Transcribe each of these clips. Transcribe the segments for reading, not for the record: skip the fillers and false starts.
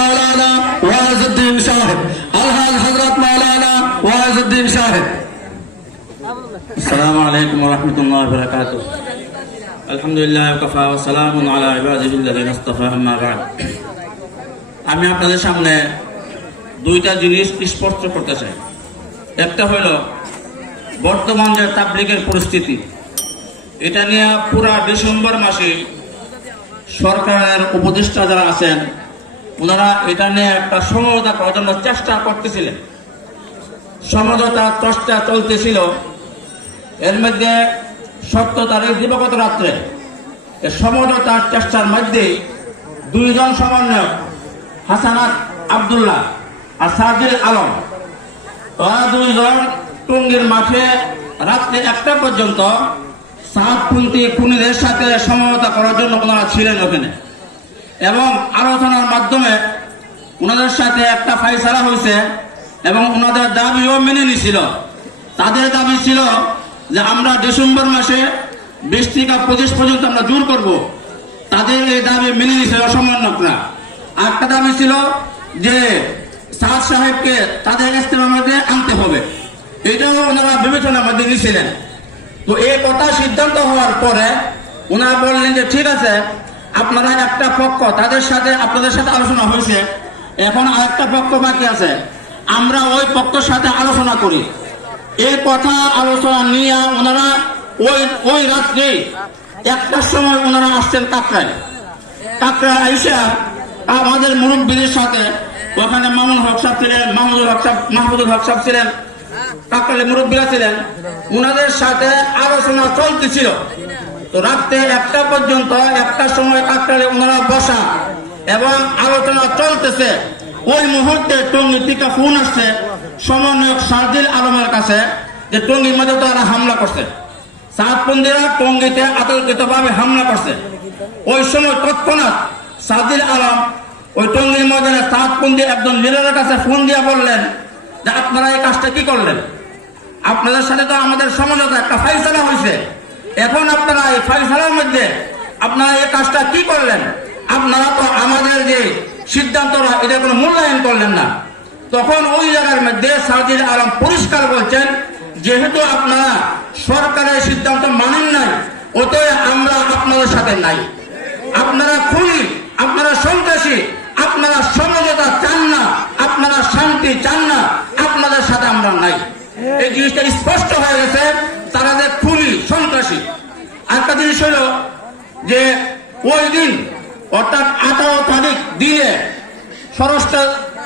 मौलाना वाइजुद्दीन साहिब, अलहाज हजरत मौलाना वाइजुद्दीन साहिब। अस्सलामु अलैकुम व रहमतुल्लाहि व बरकातुहू। আলহামদুলিল্লাহ ওয়াকাফা ওয়া সালামুন আলা ইবাদিহিল্লাযিনা ইসতাফা আম্মা বা'দ। আমি আপনাদের সামনে দুইটা জিনিস স্পষ্ট করতে চাই। একটা হলো বর্তমান যে তাবলীগের পরিস্থিতি, এটা নিয়ে পুরা ডিসেম্বর মাসে সরকারের উপদেষ্টা যারা আছেন ওনারা এটা নিয়ে একটা সমঝোতা করার জন্য চেষ্টা করতেছিলেন। সমঝোতা চেষ্টা চলতেছিল। এর মধ্যে 17 তারিখ দিবাগত রাত্রে সমঝোতার চেষ্টার মধ্যে দুইজন সমন্বয়ক হাসানাত আব্দুল্লাহ আর সাজিল আলম, ওরা দুইজন টঙ্গীর মাঠে রাত্রে 1টা পর্যন্ত সাতপন্থী খুনিদের সাথে সমঝোতা করার জন্য ওনারা ছিলেন ওখানে, এবং আলোচনার মাধ্যমে ওনাদের সাথে একটা ফাইসালা হয়েছে এবং ওনাদের দাবিও মেনে নিছিল। তাদের দাবি ছিল যে আমরা ডিসেম্বর মাসে 20 থেকে 25 পর্যন্ত আমরা জোর করব। তাদের এই দাবি মেনে নিয়েছিল সমন্বয়করা। একটা দাবি ছিল যে সাদ সাহেবকে তাদের ইস্তেমার মধ্যে আনতে হবে, এটাও ওনারা বিবেচনার মধ্যে নিয়েছিলেন। তো এই কথা সিদ্ধান্ত হওয়ার পরে ওনারা বললেন যে ঠিক আছে, আপনারা একটা পক্ষ তাদের সাথে আপনাদের সাথে আলোচনা হয়েছে, এখন আরেকটা পক্ষ বাকি আছে, আমরা ওই পক্ষের সাথে আলোচনা করি। এই কথা আলোচনা নিয়ে ওনারা ওই রাত্রে 1টার সময় ওনারা আসছেন কাকরায় আইসা আমাদের মুরব্বীদের সাথে, ওখানে মামুনুল হক সাহেব ছিলেন, মাহমুদুল হক সাহেব ছিলেন, কাকরালে মুরব্বীরা ছিলেন, ওনাদের সাথে আলোচনা চলতেছিল। তো রাত্রে 1টা পর্যন্ত 1টার সময় কাকরালে ওনারা বসা এবং আলোচনা চলতেছে। ওই মুহূর্তে টঙ্গী থেকে ফোন আসছে সমন্বয়ক সাজিল আলমের কাছে যে টঙ্গীর মধ্যে তারা হামলা করছে, সাতপন্থীরা টঙ্গীতে আতঙ্কিতভাবে হামলা করছে। ওই সময় তৎক্ষণাৎ সাজিল আলম ওই টঙ্গীর ময়দানে সাতপন্থী একজন লিডারের কাছে ফোন দিয়ে বললেন যে আপনারা এই কাজটা কি করলেন? আপনাদের সাথে তো আমাদের সমঝোতা একটা ফাইসালা হয়েছে, এখন আপনারা এই ফাইসালার মধ্যে আপনারা এই কাজটা কি করলেন? আপনারা তো আমাদের যে সিদ্ধান্তরা এটা কোনো মূল্যায়ন করলেন না। তখন ওই জায়গার মধ্যে সাজিল আলম পরিষ্কার বলছেন, যেহেতু আপনারা সরকারের সিদ্ধান্ত মানেন নাই, অতএব আমরা আপনাদের সাথে নাই। আপনারা খুনি, আপনারা সন্ত্রাসী, আপনারা সমঝোতা চান না, আপনারা শান্তি চান না, আপনাদের সাথে আমরা নাই। এই জিনিসটা স্পষ্ট হয়ে গেছে তারা যে খুনি সন্ত্রাসী। আরেকটা জিনিস হলো যে ওই দিন অর্থাৎ 18 তারিখ দিয়ে স্বরাষ্ট্র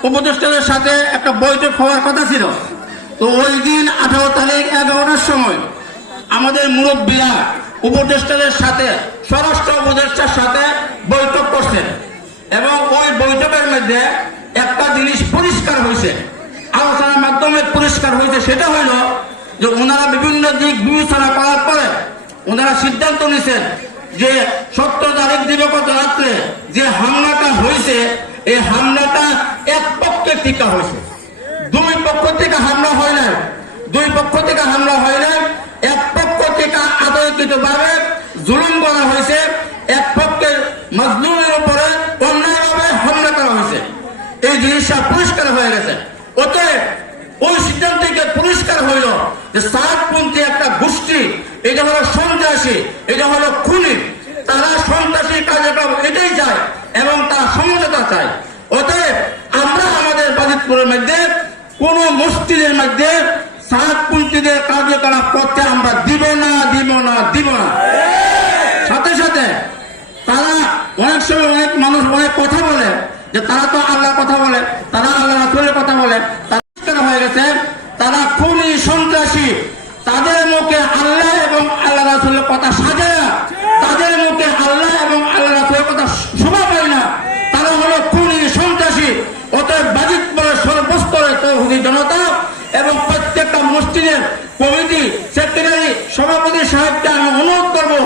উপদেষ্টাদের সাথে একটা বৈঠক হওয়ার কথা ছিল। তো ওই দিন 18 তারিখ 11টার সময় আমাদের মুরব্বীরা উপদেষ্টাদের সাথে স্বরাষ্ট্র উপদেষ্টার সাথে বৈঠক করছেন, এবং ওই বৈঠকের মধ্যে একটা জিনিস পরিষ্কার হয়েছে, আলোচনার মাধ্যমে পরিষ্কার হয়েছে, সেটা হলো যে ওনারা বিভিন্ন দিক বিবেচনা করার পরে ওনারা সিদ্ধান্ত নিয়েছেন যে 17 তারিখ দিবাগত রাত্রে যে হামলাটা হয়েছে, এই হামলাটা এক পক্ষের থেকে হয়েছে, দুই পক্ষ থেকে হামলা হয় না, দুই পক্ষ থেকে হামলা হয় না, এক পক্ষ থেকে আতঙ্কিতভাবে জুলুম করা হয়েছে, এক পক্ষের মাজলুমের উপরে অন্যায়ভাবে হামলা করা হয়েছে। এই জিনিসটা পরিষ্কার হয়ে গেছে। অতএব ওই সিদ্ধান্ত থেকে পরিষ্কার হইল যে সাতপন্থী একটা গোষ্ঠী, এটা হলো সন্ত্রাসী, এটা হলো খুনি, তারা সন্ত্রাসী কার্যক্রম এটাই চায় এবং তারা সমঝোতা চায়। অতএব আমরা আমাদের বাজিতপুরের মধ্যে কোন মসজিদের মধ্যে সাতপন্থীদের কার্যকলাপ করতে আমরা দিব না। সাথে সাথে তারা অনেক সময় অনেক মানুষ অনেক কথা বলে যে তারা তো আল্লাহর কথা বলে, তারা আল্লাহ রাসূলের কথা বলে, তারা হয়ে গেছে তারা খুনি সন্ত্রাসী। তাদের মুখে আল্লাহ এবং আল্লাহ রাসূলের কথা সাজে না, তাদের মুখে আল্লাহ এবং আল্লাহ রাসূলের কথা শোভা পায় না, তারা হলো খুনি সন্ত্রাসী। অতএব বাজিতপুরের সর্বস্তরে তৌহিদি জনতা এবং প্রত্যেকটা মসজিদের কমিটি সেক্রেটারি সভাপতি সাহেবকে আমি অনুরোধ করবো,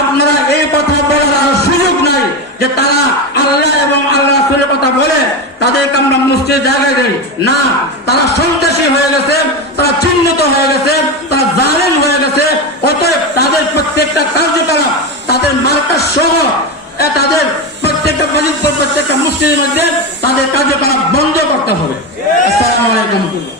আপনারা এই কথা বলার সুযোগ নাই যে তারা আল্লাহ এবং আল্লাহ রাসূলের কথা বলে তাদেরকে আমরা মসজিদে জায়গায় দেই না। তারা সন্ত্রাসী হয়ে গেছে, তারা চিহ্নিত হয়ে গেছে, তারা জালেম হয়ে গেছে। অতএব তাদের প্রত্যেকটা কার্যকলাপ, তাদের মার্কা সহ তাদের প্রত্যেকটা প্রত্যেকটা মুসলিমের মধ্যে তাদের কার্যকলাপ বন্ধ করতে হবে। আসসালামু আলাইকুম।